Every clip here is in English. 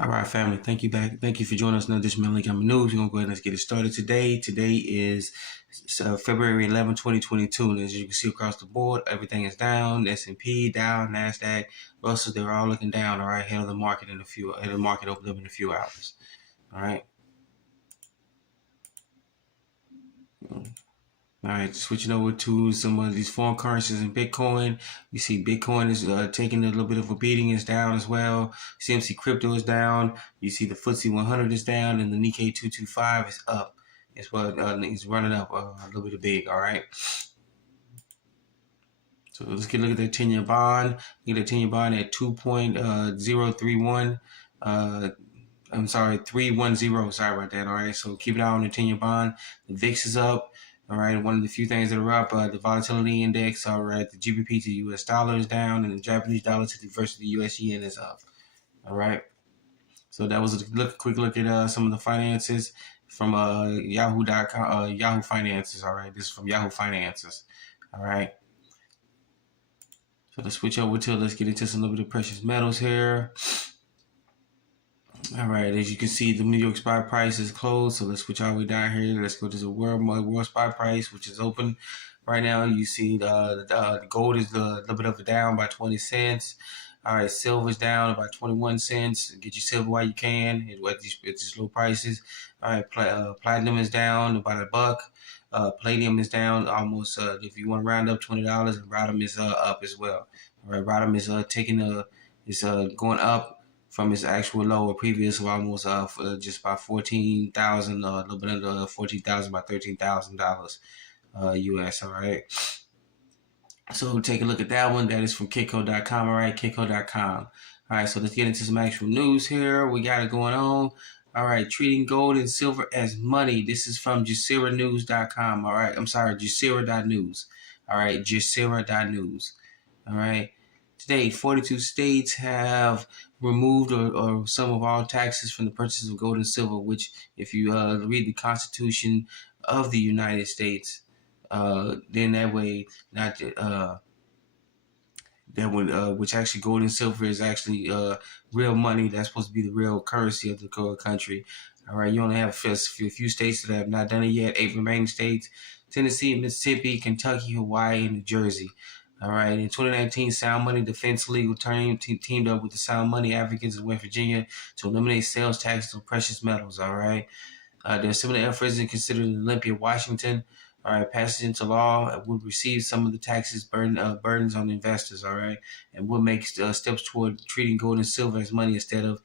All right, family. Thank you Thank you for joining us in another edition of Link News. We're gonna go ahead and let's get it started today. Today is February 11, 2022. And as you can see across the board, everything is down. S&P down, Nasdaq, Russell. They're all looking down. All right, ahead of the market ahead of the market opened up in a few hours. All right. All right, switching over to some of these foreign currencies and Bitcoin. We see Bitcoin is taking a little bit of a beating, is down as well. CMC crypto is down. You see the FTSE 100 is down, and the Nikkei 225 is up. It's what it's running up a little bit big. All right. So let's get a look at that 10-year bond. Get a 10-year bond at 2.031. I'm sorry, 310. Sorry about that. All right. So keep it out on the 10-year bond. The VIX is up. All right, one of the few things that are up, the volatility index, all right, the GBP to the US dollar is down, and the Japanese dollar to the versus the US yen is up. All right, so that was a quick look at some of the finances from Yahoo.com, Yahoo Finances. All right, this is from Yahoo Finances. All right, so let's switch over to let's get into some little bit of precious metals here. All right, as you can see, the New York spot price is closed. So let's switch all the way down here. Let's go to the world spot price, which is open right now. You see the gold is a little bit of a down by 20 cents. All right, silver's down about 21 cents. Get your silver while you can at these low prices. All right, platinum is down about $1. Palladium is down almost. If you want to round up $20, and rhodium is up as well. All right, rhodium is going up from its actual low or previous of almost just about 14,000, a little bit under 14,000, about $13,000 US. All right. So take a look at that one. That is from Kitco.com. All right, Kitco.com. All right, so let's get into some actual news here. We got it going on. All right, treating gold and silver as money. This is from JazeeraNews.com. All right, I'm sorry, Jazeera.news. All right, Jazeera.news. All right. Today, 42 states have removed or some of all taxes from the purchase of gold and silver, which, if you read the Constitution of the United States, then that way, which actually gold and silver is actually real money. That's supposed to be the real currency of the country. All right, you only have a few states that have not done it yet. 8 remaining states: Tennessee, Mississippi, Kentucky, Hawaii, and New Jersey. All right, in 2019, Sound Money Defense Legal teamed up with the Sound Money Advocates of West Virginia to eliminate sales taxes on precious metals. All right, there are similar efforts considered in Olympia, Washington. All right, passage into law would receive some of the taxes burdens on investors. All right, and would make steps toward treating gold and silver as money instead of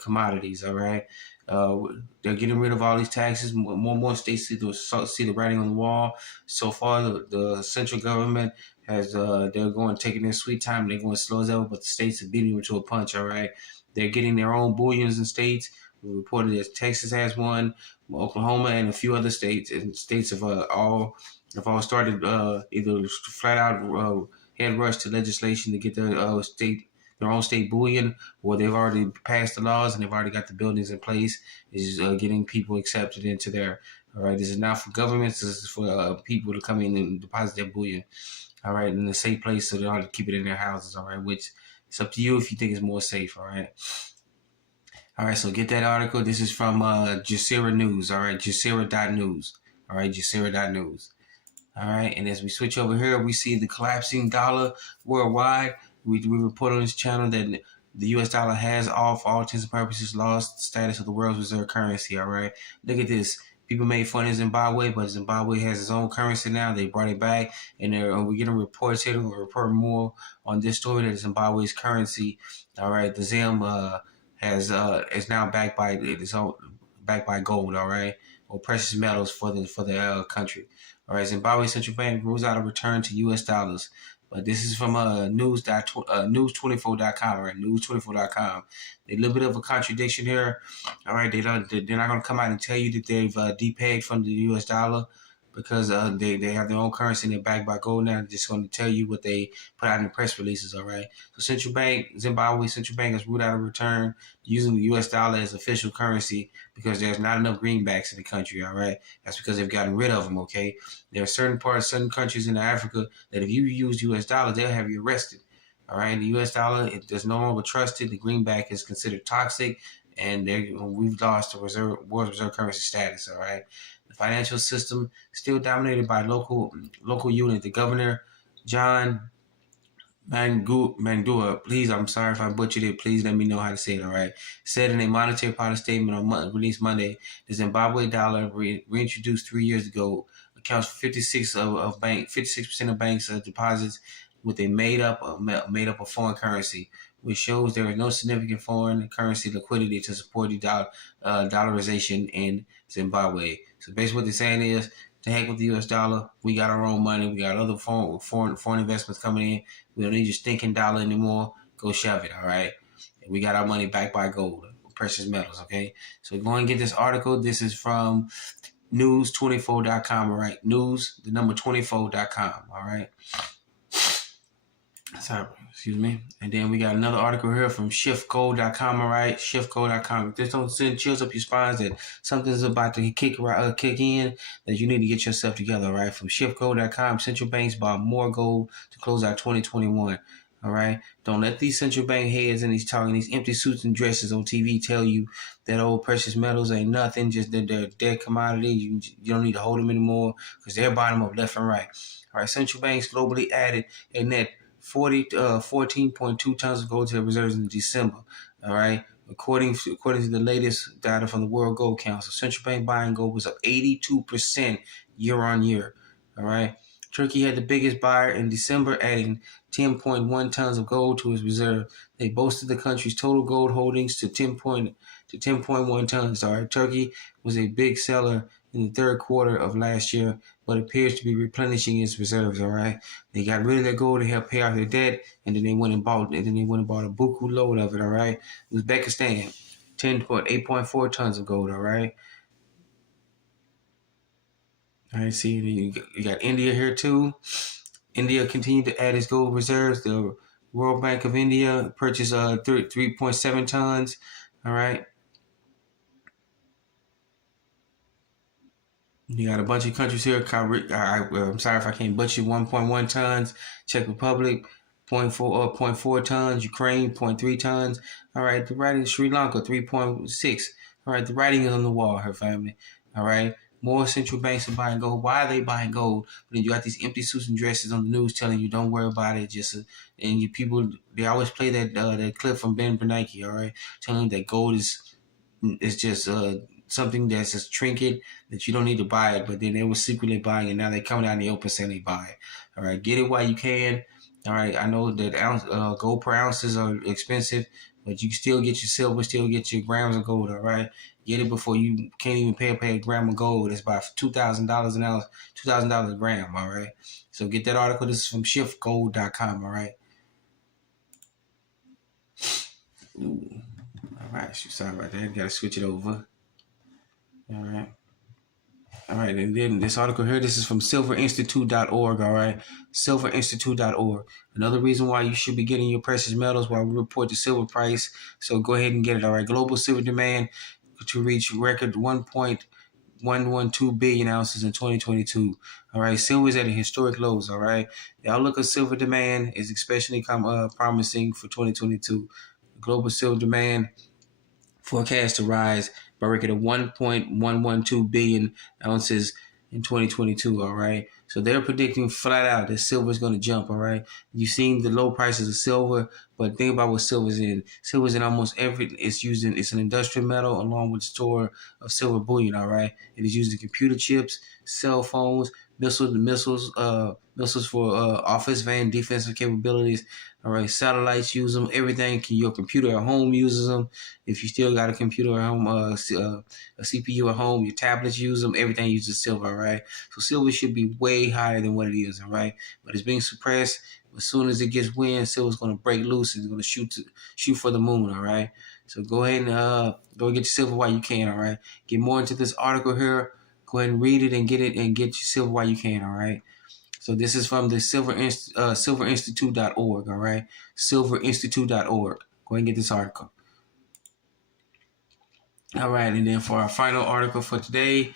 commodities. All right. They're getting rid of all these taxes. More and more states see the writing on the wall. So far, the central government has they're taking their sweet time. They're going slow as ever, but the states are beating them to a punch. All right, they're getting their own bullions in states. We reported that Texas has one, Oklahoma, and a few other states. And states have all started either flat out head rush to legislation to get their own state bullion, or they've already passed the laws and they've already got the buildings in place. Is getting people accepted into there. All right, this is not for governments. This is for people to come in and deposit their bullion. All right, in a safe place so they don't have to keep it in their houses. All right, which it's up to you if you think it's more safe. All right. All right, so get that article. This is from Jazeera News. All right, Jazeera.news. All right, Jazeera.news. All right, and as we switch over here, we see the collapsing dollar worldwide. We report on this channel that the U.S. dollar has, all for all intents and purposes, lost the status of the world's reserve currency. All right, look at this. People made fun of Zimbabwe, but Zimbabwe has its own currency now. They brought it back, and we're getting reports here. We'll report more on this story that Zimbabwe's currency, all right, the Zim is now backed by gold, all right, or precious metals for the country. All right, Zimbabwe Central Bank rules out a return to U.S. dollars. But this is from news24.com, right? News24.com. A little bit of a contradiction here. All right, they're not going to come out and tell you that they've depegged from the U.S. dollar because they have their own currency and they're backed by gold now. They're just going to tell you what they put out in the press releases, all right? So Zimbabwe Central Bank has ruled out a return using the U.S. dollar as official currency because there's not enough greenbacks in the country, all right? That's because they've gotten rid of them, okay? There are certain countries in Africa that if you use U.S. dollars, they'll have you arrested, All right, the U.S. dollar is no longer trusted. The greenback is considered toxic, and we've lost the world reserve currency status. All right, the financial system still dominated by local unit. The governor, John Mandua, please, I'm sorry if I butchered it. Please let me know how to say it. All right, said in a monetary policy statement released Monday, the Zimbabwe dollar reintroduced 3 years ago accounts for 56% of banks' deposits with a made up of foreign currency, which shows there is no significant foreign currency liquidity to support the dollarization in Zimbabwe. So basically, what they're saying is, to heck with the U.S. dollar. We got our own money. We got other foreign investments coming in. We don't need your stinking dollar anymore. Go shove it, all right? We got our money backed by gold, precious metals, okay? So go and get this article. This is from news24.com, all right? News, the number 24.com, all right? Sorry, excuse me. And then we got another article here from shiftcode.com, all right? Shiftcode.com. If this don't send chills up your spines that something's about to kick in, that you need to get yourself together, all right? From shiftcode.com, central banks bought more gold to close out 2021. All right. Don't let these central bank heads and these empty suits and dresses on TV tell you that old precious metals ain't nothing, just that they're dead commodity. You don't need to hold them anymore because they're buying them up left and right. All right. Central banks globally added a net 14.2 tons of gold to their reserves in December. All right. According to the latest data from the World Gold Council, central bank buying gold was up 82% year on year. All right. Turkey had the biggest buyer in December, adding 10.1 tons of gold to its reserve. They boasted the country's total gold holdings to 10.1 tons. All right. Turkey was a big seller in the third quarter of last year, but appears to be replenishing its reserves. All right, they got rid of their gold to help pay off their debt, and then they went and bought a buku load of it. All right, Uzbekistan, 8.4 tons of gold. All right. All right, see, you got India here too. India continued to add its gold reserves. The World Bank of India purchased 3.7 tons. All right. You got a bunch of countries here. I'm sorry if I can't butcher. 1.1 tons. Czech Republic, 0.4 tons. Ukraine, 0.3 tons. All right. The writing, Sri Lanka, 3.6. All right. The writing is on the wall, her family. All right. More central banks are buying gold. Why are they buying gold? But then you got these empty suits and dresses on the news telling you don't worry about it. And you people, they always play that clip from Ben Bernanke. All right, telling you that gold is just something that's a trinket that you don't need to buy it, but then they were secretly buying it. Now they're coming out in the open saying they buy it. All right, get it while you can. All right, I know that gold per ounces are expensive, but you can still get your silver, still get your grams of gold. All right, get it before you can't even pay a gram of gold. It's about $2,000 an ounce, $2,000 a gram. All right, so get that article. This is from shiftgold.com. All right. Ooh. All right, sorry about that. Got to switch it over. All right. All right, and then this article here, this is from silverinstitute.org, all right? Silverinstitute.org. Another reason why you should be getting your precious metals while we report the silver price. So go ahead and get it, all right? Global silver demand to reach record 1.112 billion ounces in 2022. All right, silver is at a historic lows, all right? The outlook of silver demand is especially promising for 2022. Global silver demand forecast to rise by a record of 1.112 billion ounces in 2022, all right? So they're predicting flat out that silver is going to jump, all right? You've seen the low prices of silver, but think about what silver's in. Silver's in almost it's an industrial metal along with store of silver bullion, all right? It is used in computer chips, cell phones, missiles for office van defensive capabilities. All right, satellites use them. Everything. Your computer at home uses them. If you still got a computer at home, a CPU at home, your tablets use them. Everything uses silver. All right, so silver should be way higher than what it is. All right, but it's being suppressed. As soon as it gets wind, silver's going to break loose and it's going to shoot for the moon. All right, so go ahead and go get your silver while you can. All right, get more into this article here. Go ahead and read it and get your silver while you can. All right. So this is from the silverinstitute.org, all right? Silverinstitute.org. Go ahead and get this article. All right, and then for our final article for today,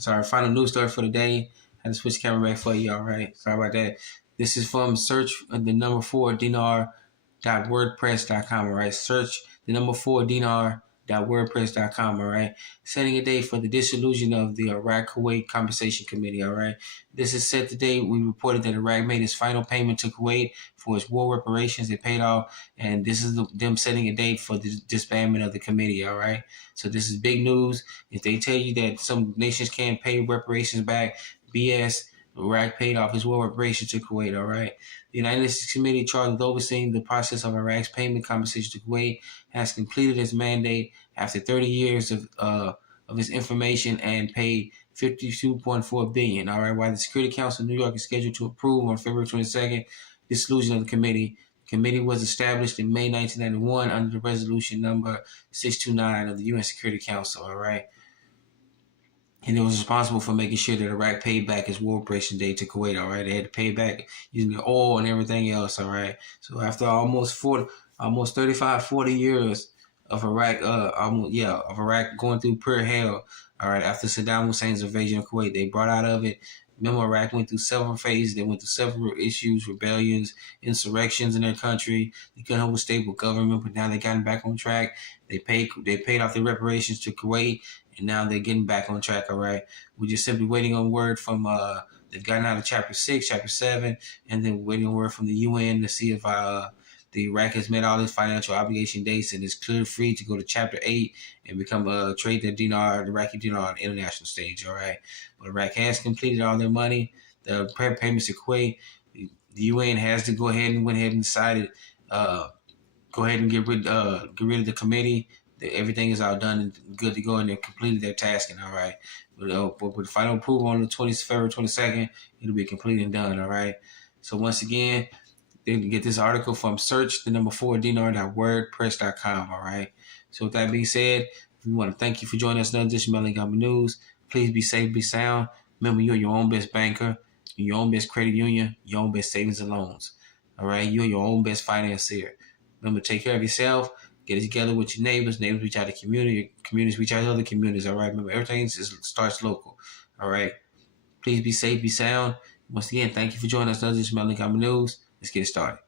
final news story for today, I had to switch the camera back for you, all right? Sorry about that. This is from search the number 4 dinar dinar.wordpress.com. All right, search the number 4 dinar.wordpress.com. All right, setting a date for the dissolution of the Iraqi-Kuwaiti Compensation Committee. All right, this is set today. We reported that Iraq made its final payment to Kuwait for its war reparations. It paid off, and this is them setting a date for the disbandment of the committee. All right, so this is big news. If they tell you that some nations can't pay reparations back, BS. Iraq paid off his war reparations to Kuwait. All right. The United Nations Committee charged with overseeing the process of Iraq's payment compensation to Kuwait has completed its mandate after 30 years of its information and paid $52.4 billion. All right, while the Security Council of New York is scheduled to approve on February 22nd dissolution of the committee. The committee was established in May 1991 under the resolution number 629 of the UN Security Council. All right. And it was responsible for making sure that Iraq paid back its war reparation debt to Kuwait. All right, they had to pay back using the oil and everything else. All right, so after almost 35, 40 years of Iraq, of Iraq going through pure hell. All right, after Saddam Hussein's invasion of Kuwait, they brought out of it. Remember, Iraq went through several phases. They went through several issues, rebellions, insurrections in their country. They couldn't hold a stable government, but now they gotten back on track. They paid off their reparations to Kuwait, and now they're getting back on track. All right, we're just simply waiting on word from they've gotten out of Chapter 6, Chapter 7, and then waiting on word from the UN to see if the Iraq has met all its financial obligation dates and is clear free to go to Chapter 8 and become trade their dinar, the Iraqi dinar, on the international stage. All right, but Iraq has completed all their money, the payments to Kuwait. The UN has to go ahead and decided go ahead and get rid of the committee. Everything is all done and good to go, and they've completed their tasking. All right, but with final approval on the February 22nd, it'll be completed and done. All right. So once again, they can get this article from search the number 4 dinar.wordpress.com. All right. So with that being said, we want to thank you for joining us another edition of Melon News. Please be safe, be sound. Remember, you're your own best banker, your own best credit union, your own best savings and loans. All right. You're your own best financier. Remember, take care of yourself. Get it together with your neighbors. Neighbors reach out to community. Communities reach out to other communities. All right. Remember, everything starts local. All right. Please be safe, be sound. Once again, thank you for joining us another edition of Melon News. Let's get it started.